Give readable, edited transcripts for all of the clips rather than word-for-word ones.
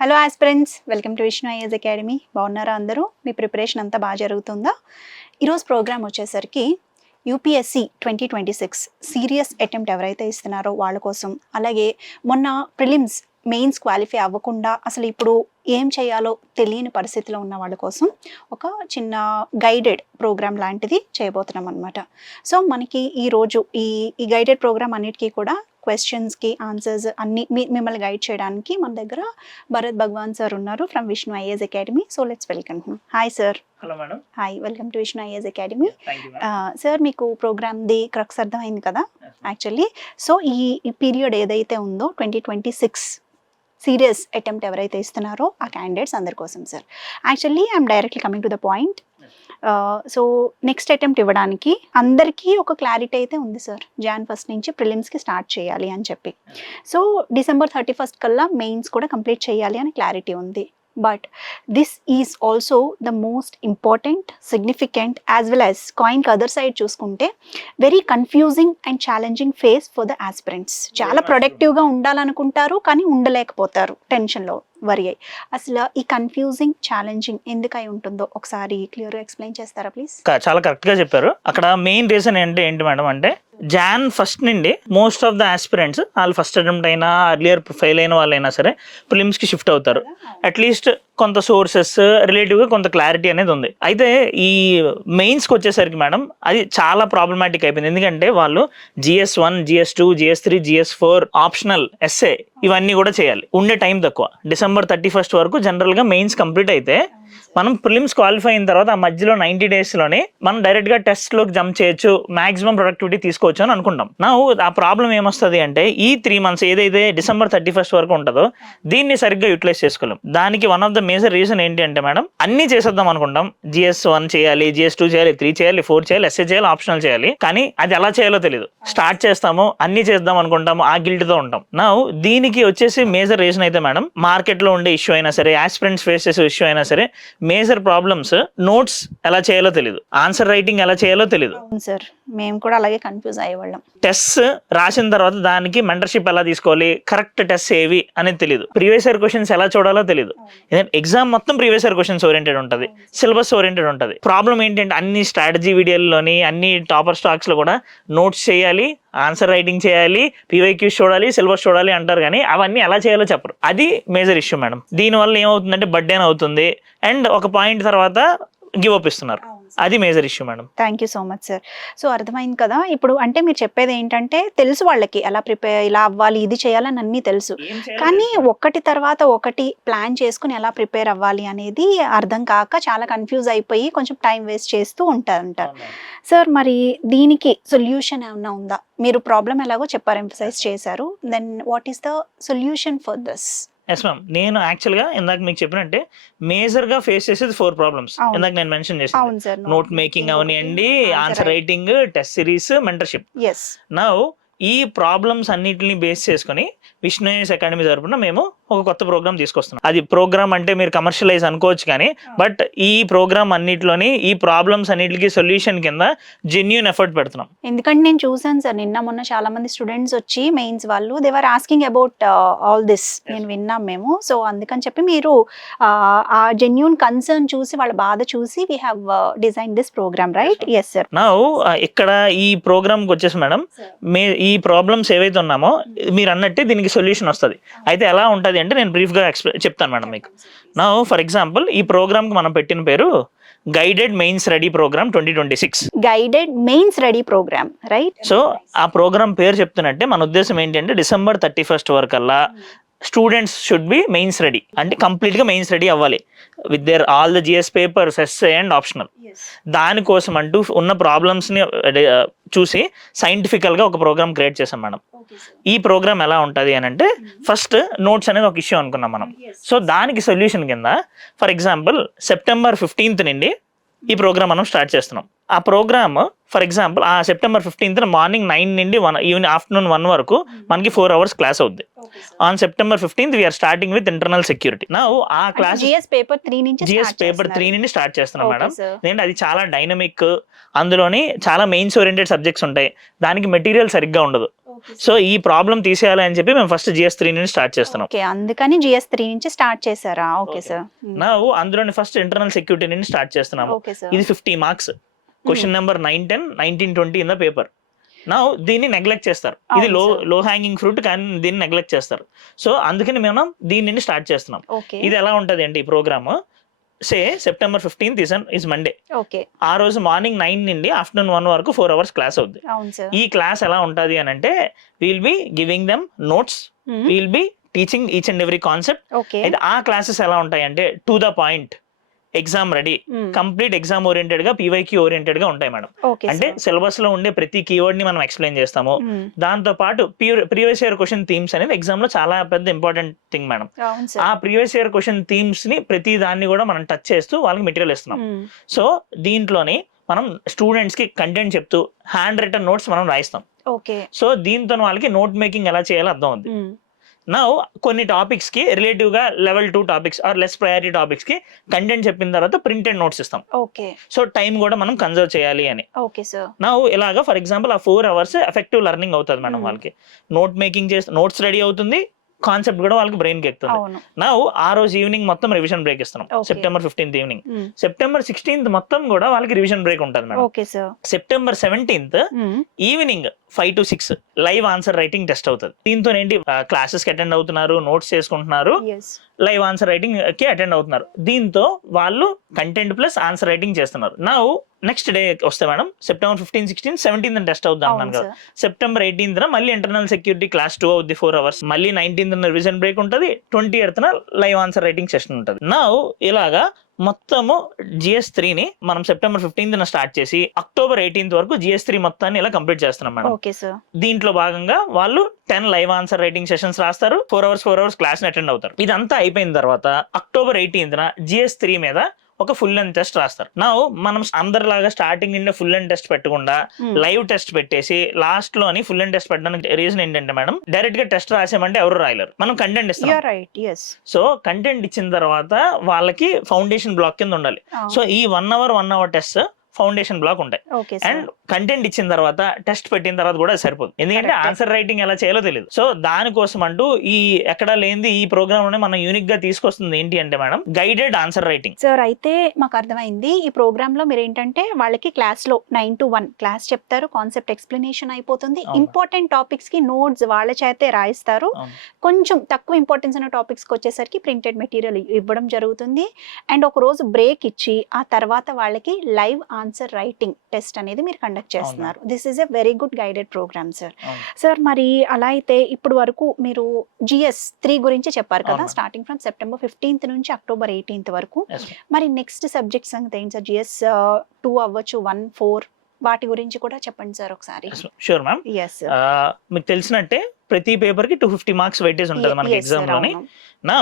Hello aspirants, welcome to Vishnu IAS academy. బాగున్నారా అందరూ? మీ preparation అంతా బాగా జరుగుతుందా? ఈరోజు ప్రోగ్రామ్ వచ్చేసరికి యూపీఎస్సీ 2026 సీరియస్ అటెంప్ట్ ఎవరైతే ఇస్తున్నారో వాళ్ళ కోసం, అలాగే మొన్న ప్రిలిమ్స్ మెయిన్స్ క్వాలిఫై అవ్వకుండా అసలు ఇప్పుడు ఏం చేయాలో తెలియని పరిస్థితిలో ఉన్న వాళ్ళ కోసం ఒక చిన్న గైడెడ్ ప్రోగ్రామ్ లాంటిది చేయబోతున్నాం అనమాట. సో మనకి ఈరోజు ఈ గైడెడ్ ప్రోగ్రామ్ అన్నిటికీ కూడా క్వశ్చన్స్కి ఆన్సర్స్ అన్ని మిమ్మల్ని గైడ్ చేయడానికి మన దగ్గర భరత్ భగవాన్ సార్ ఉన్నారు from Vishnu IAS academy. So let's welcome. Hi sir. Hello madam. Hi, welcome to Vishnu IAS academy. Sir, మీకు ప్రోగ్రామ్ది క్రక్స్ అర్థమైంది కదా యాక్చువల్లీ. సో ఈ పీరియడ్ ఏదైతే ఉందో 2026 సీరియస్ అటెంప్ట్ ఎవరైతే ఇస్తున్నారో ఆ క్యాండిడేట్స్ అందరి కోసం sir. Actually I'm directly coming to the point. So next attempt ఇవ్వడానికి అందరికీ ఒక క్లారిటీ అయితే ఉంది సార్. Jan 1 నుంచి ప్రిలిమ్స్కి స్టార్ట్ చేయాలి అని చెప్పి. సో December 31 కల్లా మెయిన్స్ కూడా కంప్లీట్ చేయాలి అని క్లారిటీ ఉంది. But this is also the most important, significant, as well as కాయిన్కి అదర్ సైడ్ చూసుకుంటే very confusing and challenging phase for the aspirants. చాలా ప్రొడక్టివ్గా ఉండాలనుకుంటారు కానీ ఉండలేకపోతారు టెన్షన్లో వరి అయ్యి. అసలు ఈ కన్ఫ్యూజింగ్, ఛాలెంజింగ్ ఎందుకై ఉంటుందో ఒకసారి క్లియర్గా ఎక్స్ప్లెయిన్ చేస్తారా ప్లీజ్? చాలా కరెక్ట్గా చెప్పారు. అక్కడ మెయిన్ రీజన్ ఏంటి మేడం అంటే Jan 1 నుండి మోస్ట్ ఆఫ్ ద ఆస్పిరెంట్స్ వాళ్ళు ఫస్ట్ అటెంప్ట్ అయినా అర్లియర్ ఫెయిల్ అయిన వాళ్ళైనా సరే ప్రిలిమ్స్కి షిఫ్ట్ అవుతారు. అట్లీస్ట్ కొంత సోర్సెస్ రిలేటివ్గా కొంత క్లారిటీ అనేది ఉంది. అయితే ఈ మెయిన్స్కి వచ్చేసరికి మేడం అది చాలా ప్రాబ్లమాటిక్ అయిపోయింది. ఎందుకంటే వాళ్ళు GS1, GS2, GS3, GS4 optional SA ఇవన్నీ కూడా చేయాలి. ఉండే టైం తక్కువ. December 31 వరకు జనరల్గా మెయిన్స్ కంప్లీట్ అయితే మనం ప్రిలిమ్స్ క్వాలిఫై అయిన తర్వాత ఆ మధ్యలో 90 daysలోనే మనం డైరెక్ట్గా టెస్ట్లోకి జంప్ చేయొచ్చు, మాక్సిమం ప్రొడక్టివిటీ తీసుకోవచ్చు అని అనుకుంటాం. నా ఆ ప్రాబ్లం ఏమొస్తుంది అంటే ఈ 3 months ఏదైతే December 31 వరకు ఉంటుందో దీన్ని సరిగ్గా యూటిలైజ్ చేసుకోలేం. దానికి one of the major reason ఏంటి అంటే మేడం అన్నీ చేసేద్దాం అనుకుంటాం. GS1 చేయాలి, GS2 చేయాలి, 3 చేయాలి, 4 చేయాలి, ఎస్ఏ చేయాలి, ఆప్షనల్ చేయాలి. కానీ అది ఎలా చేయాలో తెలియదు. స్టార్ట్ చేస్తాము, అన్ని చేద్దాం అనుకుంటాము, ఆ గిల్ట్తో ఉంటాం. నా దీనికి వచ్చేసి మేజర్ రీజన్ అయితే మేడం మార్కెట్లో ఉండే ఇష్యూ అయినా సరే, ఆస్పిరెంట్స్ ఫేస్ చేసే ఇష్యూ అయినా సరే, మేజర్ ప్రాబ్లమ్స్ నోట్స్ ఎలా చేయాలో తెలియదు, ఆన్సర్ రైటింగ్ ఎలా చేయాలో తెలియదు. సార్, మేము కూడా అలాగే కన్ఫ్యూజ్ అయ్యేవాళ్ళం. టెస్ట్ రాసిన తర్వాత దానికి మెంటర్షిప్ ఎలా తీసుకోవాలి, కరెక్ట్ టెస్ట్ ఏవి అనేది తెలియదు, ప్రీవియస్ ఇయర్ క్వశ్చన్స్ ఎలా చూడాలో తెలియదు. ఎగ్జామ్ మొత్తం ప్రీవియస్ ఇయర్ క్వశ్చన్స్ ఓరియంటెడ్ ఉంటుంది, సిలబస్ ఓరియంటెడ్ ఉంటుంది. ప్రాబ్లం ఏంటంటే అన్ని స్ట్రాటజీ వీడియోల్లోని అన్ని టాపర్ స్టాక్స్ లో కూడా నోట్స్ చేయాలి, ఆన్సర్ రైటింగ్ చేయాలి, PYQs చూడాలి, సిలబస్ చూడాలి అంటారు కానీ అవన్నీ ఎలా చేయాలో చెప్పరు. అది మేజర్ ఇష్యూ మేడం. దీనివల్ల ఏమవుతుందంటే బర్డెన్ అవుతుంది అండ్ ఒక పాయింట్ తర్వాత గివ్ అప్ ఇస్తున్నారు. అది major issue madam. Thank you so much sir. So అర్థమైంది కదా ఇప్పుడు. అంటే మీరు చెప్పేది ఏంటంటే తెలుసు వాళ్ళకి ఎలా ప్రిపేర్, ఇలా అవ్వాలి, ఇది చేయాలని అన్నీ తెలుసు, కానీ ఒకటి తర్వాత ఒకటి ప్లాన్ చేసుకుని ఎలా ప్రిపేర్ అవ్వాలి అనేది అర్థం కాక చాలా కన్ఫ్యూజ్ అయిపోయి కొంచెం టైం వేస్ట్ చేస్తూ ఉంటారు. సార్, మరి దీనికి సొల్యూషన్ ఏమన్నా ఉందా? మీరు ప్రాబ్లం ఎలాగో చెప్పారు, ఎంఫసైజ్ చేశారు. Then what is the solution for this? Yes ma'am. నేను యాక్చువల్గా ఇందాక మీకు చెప్పినట్టే మేజర్గా ఫేస్ చేసేది 4 problems. ఇందాక నేను మెన్షన్ చేశాను. నోట్ మేకింగ్ అవనివ్వండి, answer writing, test series, mentorship. Now ఈ ప్రాబ్లమ్స్ అన్నిటిని బేస్ చేసుకుని విష్ణు ఐఏఎస్ అకాడమీ తరపున మేము ఒక కొత్త ప్రోగ్రామ్ తీసుకొస్తున్నాం. అది ప్రోగ్రామ్ అంటే మీరు కమర్షియలైజ్ అనుకోవచ్చు కానీ బట్ ఈ ప్రోగ్రామ్ అన్నిటిలోని ఈ ప్రాబ్లమ్స్ అన్నిటికీ సొల్యూషన్ కింద జెన్యూన్ ఎఫర్ట్ పెడుతున్నాం. ఎందుకంటే నేను చూసాను సార్, నిన్న మొన్న చాలా మంది స్టూడెంట్స్ వచ్చి మెయిన్స్ వాళ్ళు they were asking about all this. నేను విన్నాం మేము. సో అందుకని చెప్పి మీరు ఆ జెన్యూన్ కన్సర్న్ చూసి, వాళ్ళ బాధ చూసి we have design this program, right? Yes sir. Now ఇక్కడ ఈ ప్రోగ్రామ్కి వచ్చేసి మేడం ఈ ప్రాబ్లమ్స్ ఏవైతే ఉన్నామో మీరు అన్నట్టే దీనికి సొల్యూషన్ వస్తుంది. అయితే ఎలా ఉంటుంది అంటే నేను బ్రీఫ్గా చెప్తాను మేడం మీకు. నా ఫర్ ఎగ్జాంపుల్ ఈ ప్రోగ్రామ్కి మనం పెట్టిన పేరు guided mains ready programme 2026. Guided mains ready programme, right? So ఆ ప్రోగ్రామ్ పేరు చెప్తున్నట్టే మన ఉద్దేశం ఏంటంటే December 31 వరకల్లా students should be mains ready, అంటే కంప్లీట్గా మెయిన్స్ రెడీ అవ్వాలి with their all the GS papers, essay and optional. దానికోసం అంటూ ఉన్న ప్రాబ్లమ్స్ని చూసి సైంటిఫికల్గా ఒక ప్రోగ్రామ్ క్రియేట్ చేసాం మేడం. ఈ ప్రోగ్రామ్ ఎలా ఉంటుంది అని అంటే ఫస్ట్ నోట్స్ అనేది ఒక ఇష్యూ అనుకున్నాం మనం. సో దానికి సొల్యూషన్ కింద ఫర్ ఎగ్జాంపుల్ September 15 నుండి ఈ ప్రోగ్రామ్ మనం స్టార్ట్ చేస్తున్నాం. ఆ ప్రోగ్రామ్ ఫర్ ఎగ్జాంపుల్ ఆ September 15 మార్నింగ్ 9 నుండి ఈవినింగ్ ఆఫ్టర్నూన్ 1 వరకు మనకి 4 hours క్లాస్ అవుద్ది. On September 15 we're starting with internal security. నా ఆ క్లాస్ GS పేపర్ 3 నుండి స్టార్ట్ చేస్తున్నాం మేడం. ఎందుకంటే అది చాలా డైనమిక్, అందులోని చాలా మెయిన్స్ ఓరియంటెడ్ సబ్జెక్ట్స్ ఉంటాయి, దానికి మెటీరియల్ సరిగ్గా ఉండదు. సో ఈ ప్రాబ్లం తీసేయాలి అని చెప్పి మేము ఫస్ట్ GS3 నుంచి స్టార్ట్ చేస్తున్నాం. ఓకే, అందుకని GS3 నుంచి స్టార్ట్ చేశారా? Okay sir. నా అందులోని ఫస్ట్ ఇంటర్నల్ సెక్యూరిటీ నుంచి స్టార్ట్ చేస్తున్నాము. Okay sir. ఇది 50 marks, question number 9, 10, 19, 20 in the paper. నా దీన్ని నెగ్లెక్ట్ చేస్తారు. ఇది లో హ్యాంగింగ్ ఫ్రూట్, కానీ దీన్ని నెగ్లెక్ట్ చేస్తారు. సో అందుకని మనం దీన్ని స్టార్ట్ చేస్తున్నాం. ఇది ఎలా ఉంటది అంటే ఈ program say September 15th is Monday. Okay, ఆ రోజు మార్నింగ్ 9 నుండి ఆఫ్టర్నూన్ 1 వరకు 4 hours క్లాస్ అవుద్ది. ఈ క్లాస్ ఎలా ఉంటది అని అంటే will be giving them notes, will be teaching each and every concept. And ఆ క్లాసెస్ ఎలా ఉంటాయి అంటే to the point, exam ready, complete exam oriented గా, PYQ ఓరియంటెడ్ గా ఉంటాయి మేడం. అంటే సిలబస్ లో ఉండే ప్రతి కీవర్డ్ ని మనం ఎక్స్ప్లెయిన్ చేస్తాము. దాంతో పాటు ప్రీవియస్ ఇయర్ క్వశ్చన్ థీమ్స్ అనేది ఎగ్జామ్ లో చాలా పెద్ద ఇంపార్టెంట్ థింగ్ మేడం. ఆ ప్రీవియస్ ఇయర్ క్వశ్చన్ థీమ్స్ ని ప్రతి దాన్ని కూడా మనం టచ్ చేస్తూ వాళ్ళకి మెటీరియల్ ఇస్తున్నాం. సో దీంట్లోని మనం స్టూడెంట్స్ కి కంటెంట్ చెప్తూ హ్యాండ్ రిటన్ నోట్స్ మనం రాయిస్తాం. సో దీంతో వాళ్ళకి నోట్ మేకింగ్ ఎలా చేయాలో అర్థం అవుతుంది. నా కొన్ని టాపిక్స్ కి రిలేటివ్ గా level 2 topics are less priority topics కి కంటెంట్ చెప్పిన తర్వాత ప్రింటెడ్ నోట్స్ ఇస్తాం. సో టైం కూడా మనం కన్జర్వ్ చేయాలి అని. నా ఇలాగా ఫర్ ఎగ్జాంపుల్ ఆ 4 hours ఎఫెక్టివ్ లెర్నింగ్ అవుతుంది మేడం. వాళ్ళకి నోట్ మేకింగ్ చేస్తే నోట్స్ రెడీ అవుతుంది, కాన్సెప్ట్ కూడా వాళ్ళకి బ్రెయిన్ కి ఎక్కుతుంది. నా ఆ రోజు ఈవినింగ్ మొత్తం రివిజన్ బ్రేక్ ఇస్తున్నాం. September 15th evening. September 16th మొత్తం కూడా వాళ్ళకి రివిజన్ బ్రేక్ ఉంటుంది madam. September 17th evening 5 to 6 live answer writing test అవుతుంది. దీంతో ఏంటి క్లాసెస్ కి అటెండ్ అవుతున్నారు, నోట్స్ చేసుకుంటున్నారు, లైవ్ ఆన్సర్ రైటింగ్ కి అటెండ్ అవుతున్నారు. దీంతో వాళ్ళు కంటెంట్ ప్లస్ ఆన్సర్ రైటింగ్ చేస్తున్నారు. నా నెక్స్ట్ డే వస్తే మేడం September 15, 16, 17th టెస్ట్ అవుద్దాం అన్నాను కదా. September 18th మళ్ళీ ఇంటర్నల్ సెక్యూరిటీ క్లాస్ 2 అవుద్ది 4 hours. మళ్ళీ 19th రివిజన్ బ్రేక్ ఉంటుంది. 20th live answer writing session ఉంటుంది. నా ఇలాగా మొత్తము GS3 ని మనం September 15th స్టార్ట్ చేసి October 18th వరకు GS3 మొత్తాన్ని ఇలా కంప్లీట్ చేస్తున్నాం మేడం. దీంట్లో భాగంగా వాళ్ళు 10 లైవ్ ఆన్సర్ రైటింగ్ సెషన్స్ రాస్తారు. 4 hours క్లాస్ అటెండ్ అవుతారు. ఇదంతా అయిపోయిన తర్వాత October 18th GS3 మీద ఒక ఫుల్ లెంత్ టెస్ట్ రాస్తారు. నా మనం అందరిలాగా స్టార్టింగ్ నుండి ఫుల్ లెంత్ టెస్ట్ పెట్టకుండా లైవ్ టెస్ట్ పెట్టేసి లాస్ట్ లోని ఫుల్ లెంత్ టెస్ట్ పెట్టడానికి రీజన్ ఏంటంటే మేడం, డైరెక్ట్ గా టెస్ట్ రాసామంటే ఎవరు రాయలేరు. మనం కంటెంట్ ఇస్తాం. సో కంటెంట్ ఇచ్చిన తర్వాత వాళ్ళకి ఫౌండేషన్ బ్లాక్ కింద ఉండాలి. సో ఈ 1 hour టెస్ట్ ఫౌండేషన్ బ్లాక్ ఉంటాయి. అండ్ కంటెంట్ ఇచ్చిన తర్వాత టెస్ట్ పెట్టిన తర్వాత కూడా సరిపోదు, ఎందుకంటే ఆన్సర్ రైటింగ్ ఎలా చేయాలో తెలియదు. సో దానికోసం అంటూ ఈ ఎక్కడ లేనిది ఈ ప్రోగ్రామ్ మనం యూనిక్ గా తీసుకొస్తుంది ఏంటి అంటే madam, guided answer writing. Sir అయితే మాకు అర్థమైంది, ఈ ప్రోగ్రామ్ లో మీరు ఏంటంటే వాళ్ళకి క్లాస్ లో 9 to 1 క్లాస్ చెప్తారు, కాన్సెప్ట్ ఎక్స్ప్లెనేషన్ అయిపోతుంది, ఇంపార్టెంట్ టాపిక్స్ కి నోట్స్ వాళ్ళ చేతే రాయిస్తారు, కొంచెం తక్కువ ఇంపార్టెన్స్ ఉన్న టాపిక్స్ కి వచ్చేసరికి ప్రింటెడ్ మెటీరియల్ ఇవ్వడం జరుగుతుంది. అండ్ ఒక రోజు బ్రేక్ ఇచ్చి ఆ తర్వాత వాళ్ళకి లైవ్ ఆన్సర్ రైటింగ్ టెస్ట్ అనేది మీరు కండక్ట్ చేస్తున్నారు. This is a very good guided program sir. Sir మరి అలా అయితే ఇప్పుడు వరకు మీరు GS3 గురించి చెప్పారు కదా, స్టార్టింగ్ ఫ్రమ్ September 15th నుంచి October 18th వరకు. మరి నెక్స్ట్ సబ్జెక్ట్స్ సంగతి ఏంటి సార్? GS2 అవ్వచ్చు, 1, 4 వాటి గురించి కూడా చెప్పండి సార్ ఒకసారి. Sure ma'am. మీకు తెలిసినట్టే ప్రతి పేపర్ కి 250 మార్క్స్ వెయిటేజ్ ఉంటుంది మనకి ఎగ్జామ్ లోని. నా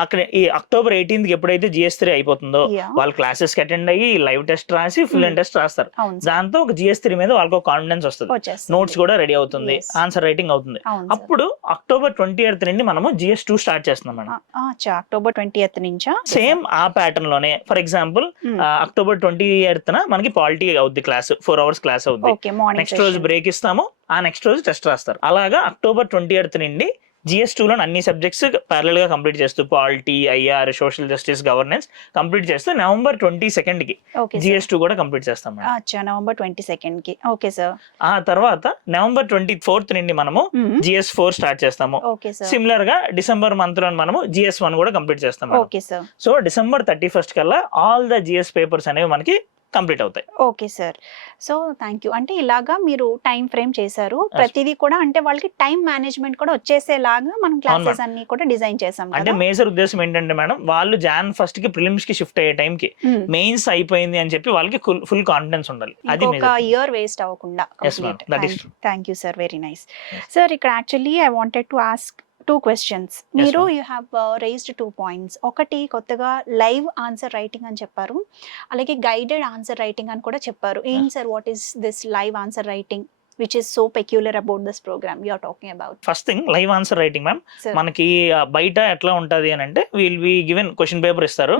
అక్కడ ఈ October 18th ఎప్పుడైతే GS3 అయిపోతుందో వాళ్ళు క్లాసెస్ కి అటెండ్ అయ్యి లైవ్ టెస్ట్ రాసి ఫుల్ అండ్ టెస్ట్ రాస్తారు. దాంతో ఒక GS3 మీద వాళ్ళకి ఒక కాన్ఫిడెన్స్ వస్తుంది, నోట్స్ కూడా రెడీ అవుతుంది, ఆన్సర్ రైటింగ్ అవుతుంది. అప్పుడు October 20th నుండి మనము GS2 స్టార్ట్ చేస్తున్నాం మేడం. October 20th నుంచా? సేమ్ ఆ ప్యాటర్న్ లోనే. ఫర్ ఎగ్జాంపుల్ October 20th మనకి పాలిటీ అవుద్ది క్లాస్, 4 hours క్లాస్ అవుద్ది. నెక్స్ట్ రోజు బ్రేక్ ఇస్తాము, ఆ నెక్స్ట్ రోజు టెస్ట్ రాస్తారు. అలాగా October 20th నుండి GS2 లో అన్ని సబ్జెక్ట్స్ ప్యారలల్ గా కంప్లీట్ చేస్తూ polity, IR, social justice, governance complete చేస్తూ November 22nd కి GS2 కూడా కంప్లీట్ చేస్తాం. November 22nd కి. Okay sir. ఆ తర్వాత November 24th నుండి మనము GS4 స్టార్ట్ చేస్తాము. సిమిలర్ గా December మంత్ లో మనము GS1 కూడా కంప్లీట్ చేస్తాం. సో December 31st కల్లా ఆల్ ద GS పేపర్స్ అనేవి మనకి కంప్లీట్ అవుతాయి. Okay sir. So thank you. అంటే ఇలాగా మీరు టైం ఫ్రేమ్ చేశారు, ప్రతిదీ కూడా అంటే వాళ్ళకి టైం మేనేజ్మెంట్ కూడా వచ్చేసేలాగా మనం క్లాసెస్ అన్ని కూడా డిజైన్ చేసాం. అంటే మేజర్ ఉద్దేశం ఏంటంటే మేడం, వాళ్ళు Jan 1st కి ప్రిలిమ్స్ కి షిఫ్ట్ అయ్యే టైం కి మెయిన్స్ అయిపోయింది అని చెప్పి వాళ్ళకి ఫుల్ కాన్ఫిడెన్స్ ఉండాలి. అది ఒక ఇయర్ వేస్ట్ అవ్వకుండా. Thank you sir, very nice sir. ఇక్కడ actually I wanted to ask 2 questions. మీరు యూ హ్యావ్ రేస్డ్ 2 points. ఒకటి కొత్తగా లైవ్ ఆన్సర్ రైటింగ్ అని చెప్పారు, అలాగే గైడెడ్ ఆన్సర్ రైటింగ్ అని కూడా చెప్పారు. ఏం sir, what is this live answer writing which is so peculiar about this program you are talking about? First thing, live answer writing ma'am. మనకి బయట ఎట్లా ఉంటది అని అంటే will be given question paper ఇస్తారు,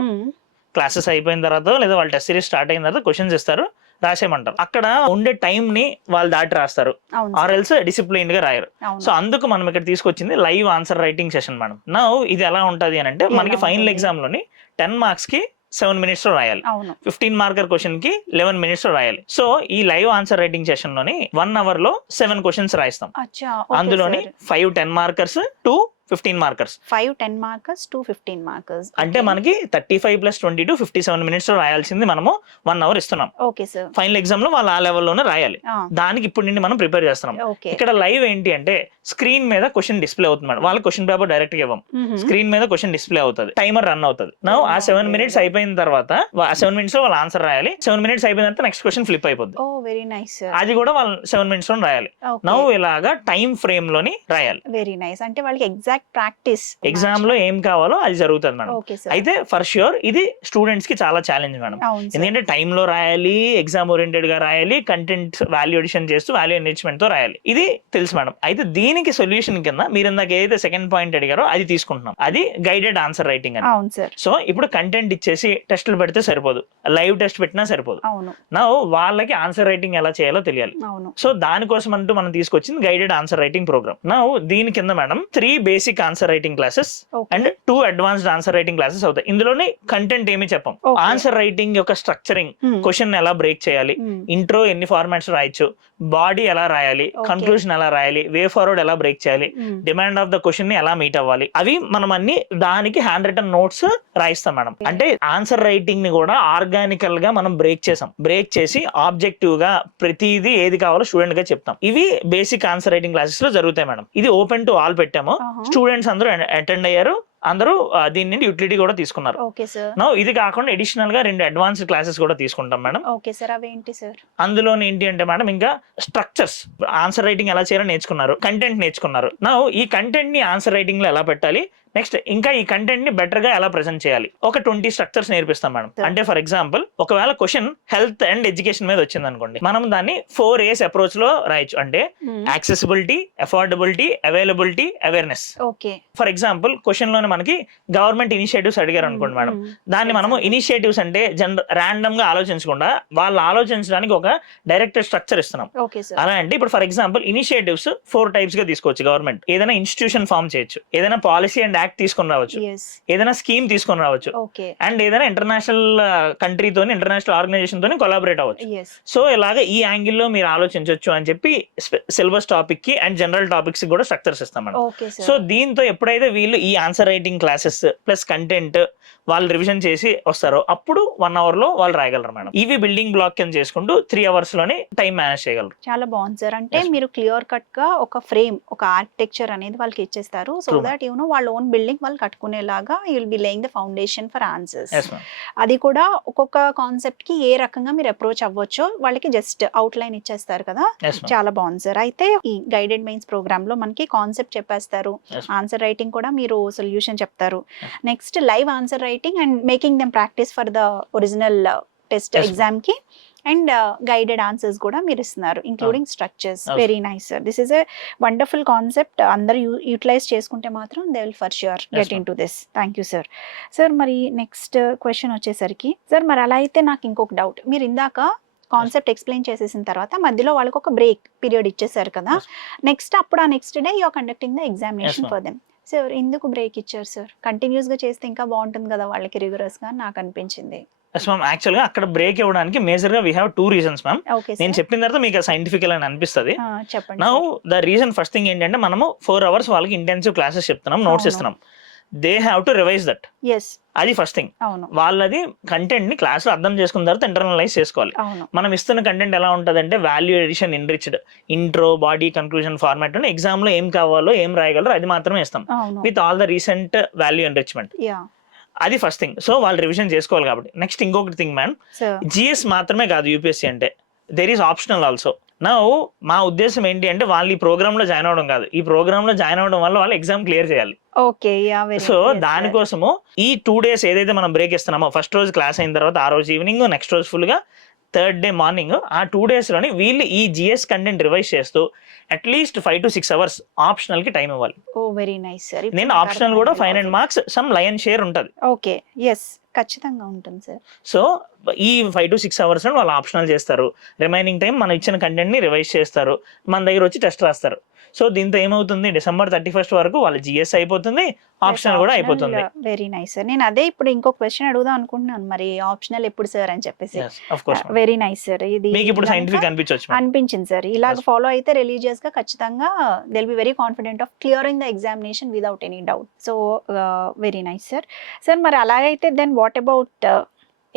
క్లాసెస్ అయిపోయిన తర్వాత లేదా వాళ్ళ టెస్ట్ సిరీస్ స్టార్ట్ అయిన తర్వాత క్వశ్చన్స్ ఇస్తారు, రాసేయమంటారు. అక్కడ ఉండే టైం ని వాళ్ళు దాటి రాస్తారు, అవును ఆర్ ఎల్స్ డిసిప్లైన్ గా రాయరు. అవును. సో అందుకు మనం ఇక్కడ తీసుకొచ్చింది live answer writing session madam. నా ఇది ఎలా ఉంటది అని అంటే, మనకి ఎలా ఫైనల్ ఉంటుంది? ఎగ్జామ్ లోని 10 మార్క్స్ కి 7 minutes లో రాయాలి, అవును 15 మార్కర్ క్వశ్చన్ కి 11 minutes లో రాయాలి. సో ఈ లైవ్ ఆన్సర్ రైటింగ్ సెషన్ లోని 1 hour లో 7 క్వశ్చన్స్ రాయిస్తాం. అచ్చా అందులోని 5 10 మార్కర్స్ 2 15 మార్కర్స్. 5 10 markers 2 15 markers. అంటే మనకి 35 + 22 57 minutes లో రాయాల్సింది మనము 1 hour ఇస్తున్నాం. Okay sir. ఫైనల్ ఎగ్జామ్ లో వాళ్ళు ఆ లెవెల్లోనే రాయాలి. దానికి ఇప్పుడు నుండి మనం ప్రిపేర్ చేస్తున్నాం. ఓకే. ఇక్కడ లైవ్ ఏంటి అంటే, స్క్రీన్ మీద క్వశ్చన్ డిస్ప్లే అవుతుంది మేడం. వాళ్ళ క్వశ్చన్ పేపర్ డైరెక్ట్ గా ఇవ్వం, స్క్రీన్ మీద క్వశ్చన్ డిస్ప్లే అవుతుంది, టైమర్ రన్ అవుతుంది. ఆ 7 minutes అయిపోయిన తర్వాత ఆ 7 minutes లో వాళ్ళు ఆన్సర్ రాయాలి. 7 minutes అయిపోయిన తర్వాత నెక్స్ట్ క్వశ్చన్ ఫ్లిప్ అయిపోద్ది. ఓ వెరీ నైస్ సార్. అది కూడా వాళ్ళు 7 minutes లో రాయాలి. నవ్వు ఇలాగా టైం ఫ్రేమ్ లోని రాయాలి. Very nice. అంటే వాళ్ళకి ఎగ్జాక్ట్ ప్రాక్టీస్ ఎగ్జామ్ లో ఏం కావాలో అది జరుగుతుంది మేడం. అయితే ఫర్ ష్యూర్ ఇది స్టూడెంట్స్ కి చాలా ఛాలెంజ్ మేడం. ఎందుకంటే టైమ్ లో రాయాలి, ఎగ్జామ్ ఓరియంటెడ్ గా రాయాలి, కంటెంట్ వాల్యూ ఎడిషన్ చేస్తూ వాల్యూ ఎన్రిచ్మెంట్ తో రాయాలి. ఇది తెలుసు మేడం. అయితే దీనికి సొల్యూషన్ కింద మీరు ఇందాక ఏదైతే సెకండ్ పాయింట్ అడిగారో అది తీసుకుంటున్నాం. అది గైడెడ్ ఆన్సర్ రైటింగ్ అని. సో ఇప్పుడు కంటెంట్ ఇచ్చేసి టెస్టులు పెడితే సరిపోదు, లైవ్ టెస్ట్ పెట్టినా సరిపోదు. నా వాళ్ళకి ఆన్సర్ రైటింగ్ ఎలా చేయాలో తెలియాలి. సో దానికోసం అంటూ మనం తీసుకొచ్చింది గైడెడ్ ఆన్సర్ రైటింగ్ ప్రోగ్రామ్. నా దీని కింద madam 3 basic answer writing classes and 2 advanced answer writing classes అవుతాయి. ఇందులోనే కంటెంట్ ఏమి చెప్పం. ఆన్సర్ రైటింగ్ యొక్క స్ట్రక్చరింగ్, క్వశ్చన్ ఎలా బ్రేక్ చేయాలి, ఇంట్రో ఎన్ని ఫార్మాట్స్ రాయొచ్చు, బాడీ ఎలా రాయాలి, కన్క్లూజన్ ఎలా రాయాలి, వే ఫార్వర్డ్ ఎలా బ్రేక్ చేయాలి, డిమాండ్ ఆఫ్ ద క్వశ్చన్ ని ఎలా మీట్ అవ్వాలి, అవి మనం అన్ని దానికి హ్యాండ్ రిటన్ నోట్స్ రాయిస్తాం మేడం. అంటే ఆన్సర్ రైటింగ్ ని కూడా ఆర్గానికల్ గా మనం బ్రేక్ చేసి ఆబ్జెక్టివ్ గా ప్రతిదీ ఏది కావాలో స్టూడెంట్ గా చెప్తాం. ఇవి బేసిక్ ఆన్సర్ రైటింగ్ క్లాసెస్ లో జరుగుతాయి మేడం. ఇది ఓపెన్ టు ఆల్ పెట్టాము. స్టూడెంట్స్ అందరూ అటెండ్ అయ్యారు, అందరూ దీని నుండి యూటిలిటీ కూడా తీసుకున్నారు. ఇది కాకుండా అడిషనల్ గా 2 అడ్వాన్స్డ్ క్లాసెస్ కూడా తీసుకుంటాం మేడం. అందులోని ఏంటి అంటే మేడం, ఇంకా స్ట్రక్చర్స్, ఆన్సర్ రైటింగ్ ఎలా చేయాలో నేర్చుకున్నారు, కంటెంట్ నేర్చుకున్నారు. ఈ కంటెంట్ ని ఆన్సర్ రైటింగ్ లో ఎలా పెట్టాలి, నెక్స్ట్ ఇంకా ఈ కంటెంట్ ని బెటర్ గా ఎలా ప్రెజెంట్ చేయాలి, ఒక 20 స్ట్రక్చర్స్ నేర్పిస్తాం మేడం. అంటే ఫర్ ఎగ్జాంపుల్ ఒకవేళ క్వశ్చన్ హెల్త్ అండ్ ఎడ్యుకేషన్ మీద వచ్చింది అనుకోండి, మనం దాన్ని 4 A's అప్రోచ్ లో రాయొచ్చు. అంటే accessibility, affordability, availability, awareness. For example question లోనే మనకి గవర్నమెంట్ ఇనిషియేటివ్స్ అడిగారు అనుకోండి మేడం, దాన్ని మనము ఇనిషియేటివ్స్ అంటే ర్యాండమ్ గా ఆలోచించకుండా వాళ్ళు ఆలోచించడానికి ఒక డైరెక్ట్ స్ట్రక్చర్ ఇస్తున్నాం. అలా అంటే ఇప్పుడు ఫర్ ఎగ్జాంపుల్ ఇనిషియేటివ్స్ 4 types గా తీసుకోవచ్చు. గవర్నమెంట్ ఏదైనా ఇన్స్టిట్యూషన్ ఫార్మ్ చేయొచ్చు, ఏదైనా పాలసీ అండ్ యాక్ట్ తీసుకొని రావచ్చు, ఏదైనా స్కీమ్ తీసుకొని రావచ్చు, అండ్ ఏదైనా ఇంటర్నేషనల్ కంట్రీతో, ఇంటర్నేషనల్ ఆర్గనైజేషన్ తోని కొలాబరేట్ అవ్వచ్చు. సో ఇలాగా ఈ యాంగిల్ లో మీరు ఆలోచించవచ్చు అని చెప్పి సిలబస్ టాపిక్ కి అండ్ జనరల్ టాపిక్స్ కూడా స్ట్రక్చర్స్ ఇస్తాం మేడం. సో దీంతో ఎప్పుడైతే వీళ్ళు ఈ answer writing classes plus content వాళ్ళు రివిజన్ చేసి వస్తారో అప్పుడు 1 hour లో వాళ్ళు రాయగలరు మేడం. ఇవి బిల్డింగ్ బ్లాక్ కింద చేసుకుంటూ 3 hours లోనే టైం మేనేజ్ చేయగలరు. చాలా బాగుంది సార్. అంటే మీరు క్లియర్ కట్ గా ఒక ఫ్రేమ్, ఒక ఆర్కిటెక్చర్ అనేది వాళ్ళకి ఇచ్చేస్తారు. సో దట్ వాళ్ళ ఓన్ బిల్డింగ్ వాళ్ళు కట్టుకునేలాగా you will be laying the foundation for answers. అది కూడా ఒక్కొక్క కాన్సెప్ట్ కి ఏ రకంగా మీరు అప్రోచ్ అవ్వచ్చో వాళ్ళకి జస్ట్ అవుట్ లైన్ ఇచ్చేస్తారు కదా. చాలా బాగుంది సార్. అయితే ఈ గైడెడ్ మెయిన్స్ ప్రోగ్రామ్ లో మనకి కాన్సెప్ట్ చెప్పేస్తారు, ఆన్సర్ రైటింగ్ కూడా మీరు సొల్యూషన్ చెప్తారు, next live answer writing and making them practice for the original test exam కి, అండ్ గైడెడ్ ఆన్సర్స్ కూడా మీరు ఇస్తున్నారు, including structures. Very nice sir. This is a wonderful concept. అందరూ యూటిలైజ్ చేసుకుంటే మాత్రం they will for sure get in to this. Thank you sir. Sir మరి next question వచ్చేసరికి, sir మరి అలా అయితే నాకు ఇంకొక డౌట్. మీరు ఇందాక కాన్సెప్ట్ ఎక్స్ప్లెయిన్ చేసేసిన తర్వాత మధ్యలో వాళ్ళకి ఒక బ్రేక్ పీరియడ్ ఇచ్చేసారు కదా, నెక్స్ట్ అప్పుడు ఆ next day you are conducting the examination for them. Sir ఎందుకు బ్రేక్ ఇచ్చారు సార్? కంటిన్యూస్ గా చేస్తే ఇంకా బాగుంటుంది కదా వాళ్ళకి, రిగరస్ గా నాకు అనిపించింది. యాక్చువల్ గా అక్కడ బ్రేక్ ఇవ్వడానికి మేజర్ గా వీ హావ్ 2 reasons మ్యామ్. నేను చెప్పిన తర్వాత మీకు సైంటిఫికల్ అని అనిపిస్తుంది. Now the reason first thing ఏంటంటే, మనము 4 hours వాళ్ళకి ఇంటెన్సివ్ క్లాసెస్ చెప్తున్నాం, నోట్స్ ఇస్తున్నాం. They have to revise that. అది ఫస్ట్ థింగ్. వాళ్ళది కంటెంట్ ని క్లాస్ లో అర్థం చేసుకున్న తర్వాత ఇంటర్నలైజ్ చేసుకోవాలి. మనం ఇస్తున్న కంటెంట్ ఎలా ఉంటది అంటే value addition, enriched, intro, body, conclusion format అని ఎగ్జామ్ లో ఏం కావాలో ఏం రాయగలరో అది మాత్రమే ఇస్తాం, with all the recent value enrichment. అది ఫస్ట్ థింగ్. సో వాళ్ళు రివిజన్ చేసుకోవాలి కాబట్టి. నెక్స్ట్ ఇంకొకటి థింగ్ మ్యామ్, జిఎస్ మాత్రమే కాదు యూపీఎస్సీ అంటే, దేర్ ఈస్ ఆప్షనల్ ఆల్సో. నా మా ఉద్దేశం ఏంటి అంటే, వాళ్ళు ఈ ప్రోగ్రామ్ లో జాయిన్ అవడం కాదు, ఈ ప్రోగ్రామ్ లో జాయిన్ అవడం వల్ల వాళ్ళు ఎగ్జామ్ క్లియర్ చేయాలి. సో దానికోసము ఈ 2 days ఏదైతే మనం బ్రేక్ ఇస్తున్నామో, ఫస్ట్ రోజు క్లాస్ అయిన తర్వాత ఆ రోజు ఈవినింగ్, నెక్స్ట్ రోజు ఫుల్ గా, 3rd day మార్నింగ్, ఆ 2 days లోని వీళ్ళు ఈ జిఎస్ కంటెంట్ రివైజ్ చేస్తూ అట్లీస్ట్ 5 to 6 hours ఆప్షనల్ కి టైం ఇవ్వాలి. Very nice sir. నేను ఆప్షనల్ కూడా 500 marks సమ్ లయన్ షేర్ ఉంటది. ఓకే, ఎస్, ఖచ్చితంగా ఉంటుంది సార్. సో ఈ 5 to 6 అవర్స్ వాళ్ళు ఆప్షనల్ చేస్తారు. రిమైనింగ్ టైం మనం ఇచ్చిన కంటెంట్ ని రివైజ్ చేస్తారు. మన దగ్గర వచ్చి టెస్ట్ రాస్తారు. సో దీంతో ఏమవుతుంది, December 31st వరకు వాళ్ళ జిఎస్ అయిపోతుంది, ఆప్షనల్ కూడా అయిపోతుంది. Very nice sir. నేను అదే ఇప్పుడు ఇంకొక క్వశ్చన్ అడుగుదాం అనుకుంటున్నాను, మరి ఆప్షనల్ ఎప్పుడు సార్ అని చెప్పేసి. Of course very nice sir. ఇది మీకు ఇప్పుడు సైంటిఫిక్ అనిపించవచ్చు. అనిపించింది సార్. ఇలాగ ఫాలో అయితే రిలీజియస్ గా ఖచ్చితంగా they will be very confident of clearing the examination without any doubt. So very nice sir. Sir మరి అలాగైతే then what about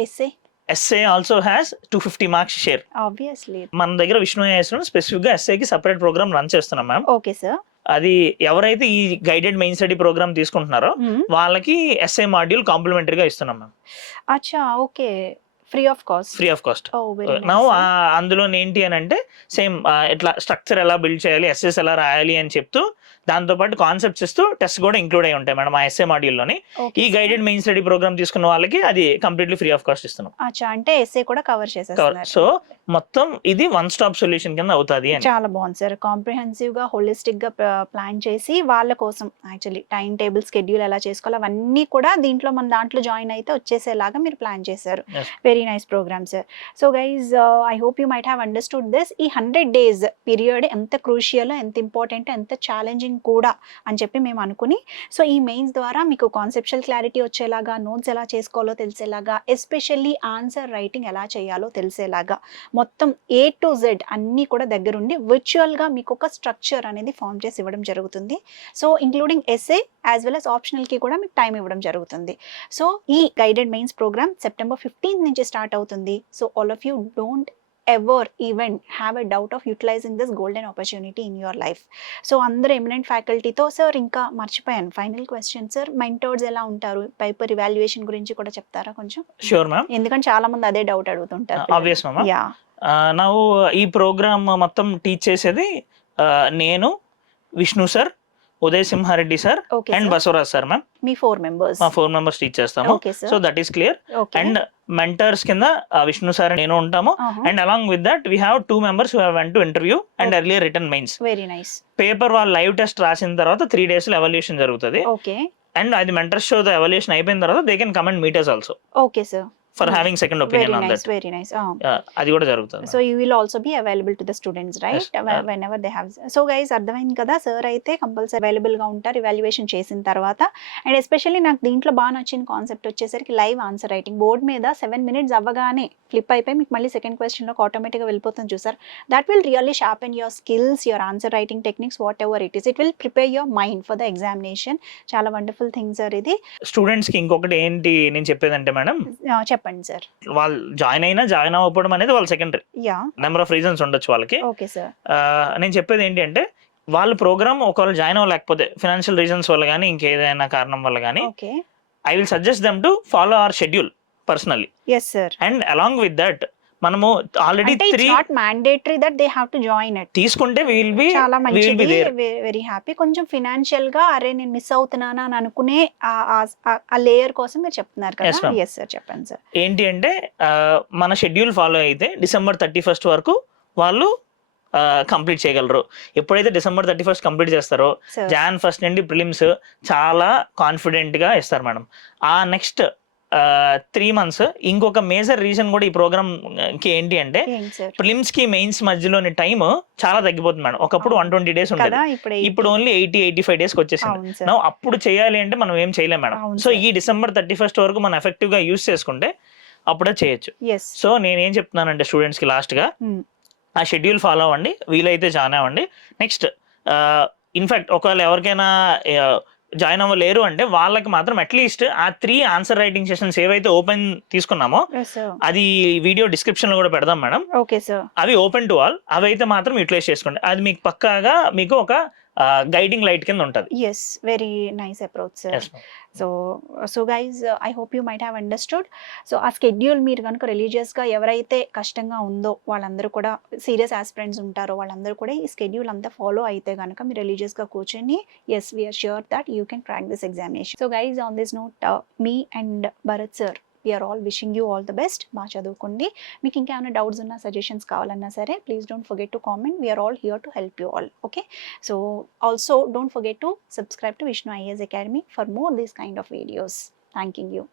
SA? SA also has 250 marks share. Obviously మన దగ్గర విష్ణు ఐఏఎస్ లో specific గా ఎస్ఏకి సెపరేట్ ప్రోగ్రామ్ రన్ చేస్తున్నాం ma'am. Okay sir. అది ఎవరైతే ఈ గైడెడ్ మెయిన్ స్టడీ ప్రోగ్రామ్ తీసుకుంటున్నారో వాళ్ళకి ఎస్ఏ మాడ్యూల్ కాంప్లిమెంటరీగా ఇస్తున్నాం మ్యామ్. అచ్చా, okay. Free of cost. Now అందులో ఏంటి అని అంటే సేమ్ ఇట్లా స్ట్రక్చర్ ఎలా బిల్డ్ చేయాలి, ఎస్ఎస్ ఎలా రాయాలి అని చెప్తూ దాంతో పాటు కాన్సెప్ట్స్ ఇస్తూ టెస్ట్ కూడా ఇంక్లూడ్ అయి ఉంటాయి మేడం ఆ ఎస్ఏ మాడ్యూల్లోని. ఈ గైడెడ్ మెయిన్ స్టడీ ప్రోగ్రామ్ తీసుకున్న వాళ్ళకి అది కంప్లీట్లీ ఫ్రీ ఆఫ్ కాస్ట్ ఇస్తున్నాం. అంటే ఎస్ఏ కూడా కవర్ చేసేస్తారు. సో మొత్తం ఇది వన్ స్టాప్ సొల్యూషన్ కింద అవుతుంది. చాలా బాగుంది సార్. కాంప్రిహెన్సివ్ గా హోలిస్టిక్ గా ప్లాన్ చేసి వాళ్ళ కోసం యాక్చువల్లీ టైం టేబుల్ స్కెడ్యూల్ ఎలా చేసుకోవాలి అవన్నీ కూడా మన దాంట్లో జాయిన్ అయితే వచ్చేసేలాగా మీరు ప్లాన్ చేశారు. Very nice program sir. So guys I hope you might have understood this. ఈ 100 days పీరియడ్ ఎంత క్రూషియల్, ఎంత ఇంపార్టెంట్, ఎంత ఛాలెంజింగ్ కూడా అని చెప్పి మేము అనుకుని, సో ఈ మెయిన్స్ ద్వారా మీకు కాన్సెప్చువల్ క్లారిటీ వచ్చేలాగా, నోట్స్ ఎలా చేసుకోవాలో తెలిసేలాగా, ఎస్పెషల్లీ ఆన్సర్ రైటింగ్ ఎలా చేయాలో తెలిసేలాగా మొత్తం A to Z అన్నీ కూడా దగ్గరుండి విర్చువల్గా మీకు ఒక స్ట్రక్చర్ అనేది ఫామ్ చేసి ఇవ్వడం జరుగుతుంది. So including SA as well as ఆప్షనల్కి కూడా మీకు టైం ఇవ్వడం జరుగుతుంది. సో ఈ guided mains programme September 15th నుంచి స్టార్ట్ అవుతుంది. So all of you don't ever even have a doubt of utilizing this golden opportunity in your life. So అందరూ eminent ఫ్యాకల్టీతో. Sir ఇంకా మర్చిపోయాను, ఫైనల్ క్వశ్చన్ సార్, మెంటర్స్ ఎలా ఉంటారు, paper evaluation గురించి కూడా చెప్తారా కొంచెం? Sure ma'am. ఎందుకంటే చాలా మంది అదే డౌట్ అడుగుతుంటారు. Obvious ma'am. నా ఈ ప్రోగ్రామ్ మొత్తం టీచ్ చేసేది నేను, Vishnu sir, Uday Simha Reddy sir and Basavaraj sir ma'am. Me 4 members? మా 4 members టీచ్ చేస్తాము. So that is clear. And mentors కింద విష్ణు సార్ నేను ఉంటాము. And along with that we have 2 members who have went to interview and earlier written mains. Very nice. Paper వాళ్ళు live test రాసిన తర్వాత 3 days లో evaluation జరుగుతుంది. Okay. And అది mentors show the evaluation అయిపోయిన తర్వాత they can come and meet us also. Okay sir. for having second opinion on that. Very nice. అది కూడా జరుగుతుంది. So you will also be available to the students, right? Whenever they have. So guys, అర్థమైంది కదా, sir అయితే compulsory available గా ఉంటారు evaluation చేసిన తర్వాత. అండ్ ఎస్పెషల్లీ నాకు దీంట్లో బాగా నచ్చిన కాన్సెప్ట్ వచ్చేసరికి లైవ్ ఆన్సర్ రైటింగ్. బోర్డ్ మీద 7 minutes అవ్వగానే ఫ్లిప్ అయిపోయి మీకు మళ్ళీ సెకండ్ క్వశ్చన్ లోకి ఆటోమేటిక్గా వెళ్ళిపోతుంది చూసారు. That will really sharpen your skills, your answer writing techniques, what ever it is. It will prepare your mind for the examination. చాలా వండర్ఫుల్ థింగ్ సార్ ఇది. స్టూడెంట్స్ కి ఇంకొకటి ఏంటి నేను చెప్పేదంటే మేడం, చెప్పండి సార్. వాళ్ళు జాయిన్ అవ్వకపోవడం అనేది వాళ్ళ సెకండరీ. నెంబర్ ఆఫ్ రీజన్స్ ఉండొచ్చు వాళ్ళకి. Okay sir. నేను చెప్పేది ఏంటి అంటే వాళ్ళ ప్రోగ్రామ్ ఒకవేళ జాయిన్ అవ్వలేకపోతే ఫైనాన్షియల్ రీజన్స్ వల్ల కానీ ఇంకేదైనా కారణం వల్ల కానీ I will suggest them to follow our schedule personally. yes sir. And along with that మనము already 3 not mandatory that they have to join it. తీసుకుంటే చాలా మంచిది. Very happy. కొంచెం ఫినాన్షియల్ గా అరే నేను మిస్ అవుతున్నానా అని అనుకునే ఆ లేయర్ కోసం మీరు చెప్తున్నారు కదా. yes sir, చెప్పండి సార్. ఏంటి అంటే మన షెడ్యూల్ ఫాలో అయితే December 31st వరకు వాళ్ళు కంప్లీట్ చేయగలరు. ఎప్పుడైతే December 31st కంప్లీట్ చేస్తారో Jan 1st నుండి ప్రిలిమ్స్ చాలా కాన్ఫిడెంట్ గా ఇస్తారు మేడం. ఆ నెక్స్ట్ 3 months ఇంకొక మేజర్ రీజన్ కూడా ఈ ప్రోగ్రామ్ కి ఏంటి అంటే ప్రిలిమ్స్ కి మెయిన్స్ మధ్యలోని టైం చాలా తగ్గిపోతుంది మేడం. ఒకప్పుడు 120 days ఉండేది, ఇప్పుడు ఓన్లీ 80-85 days వచ్చేసింది. అప్పుడు చేయాలి అంటే మనం ఏం చేయలేం మేడం. సో ఈ December 31st వరకు మనం ఎఫెక్టివ్ గా యూస్ చేసుకుంటే అప్పుడే చేయొచ్చు. సో నేనేం చెప్తున్నానంటే స్టూడెంట్స్ కి లాస్ట్ గా ఆ షెడ్యూల్ ఫాలో అవ్వండి, వీలైతే జాయిన్ అవ్వండి. నెక్స్ట్ ఇన్ఫాక్ట్ ఒకవేళ ఎవరికైనా జాయిన్ అవ్వలేరు అంటే వాళ్ళకి మాత్రం అట్లీస్ట్ ఆ 3 ఆన్సర్ రైటింగ్ సెషన్స్ ఏవైతే ఓపెన్ తీసుకున్నామో అది వీడియో డిస్క్రిప్షన్ లో కూడా పెడదాం మేడం. Okay sir. అవి ఓపెన్ టు ఆల్, అవి అయితే మాత్రం యూటిలైజ్ చేసుకోండి. అది మీకు పక్కాగా మీకు ఒక గైడింగ్ లైట్ కింద ఉంటుంది. yes, very nice approach sir. So guys, I hope you might have understood. So ఆ స్కెడ్యూల్ మీరు కనుక రిలీజియస్గా ఎవరైతే కష్టంగా ఉందో వాళ్ళందరూ కూడా సీరియస్ ఆస్పిరెంట్స్ ఉంటారో వాళ్ళందరూ కూడా ఈ స్కెడ్యూల్ అంతా ఫాలో అయితే కనుక మీరు రిలీజియస్గా కూర్చొని yes, we are sure that you can crack this examination. So guys, on this note, me and Bharat sir, we are all wishing you all the best. బాగా చదువుకోండి. మీకు ఇంకేమైనా డౌట్స్ ఉన్నా సజెషన్స్ కావాలన్నా సరే please don't forget to comment. We're all here to help you all. Okay, so also don't forget to subscribe to Vishnu IAS Academy for more these kind of videos. Thanking you.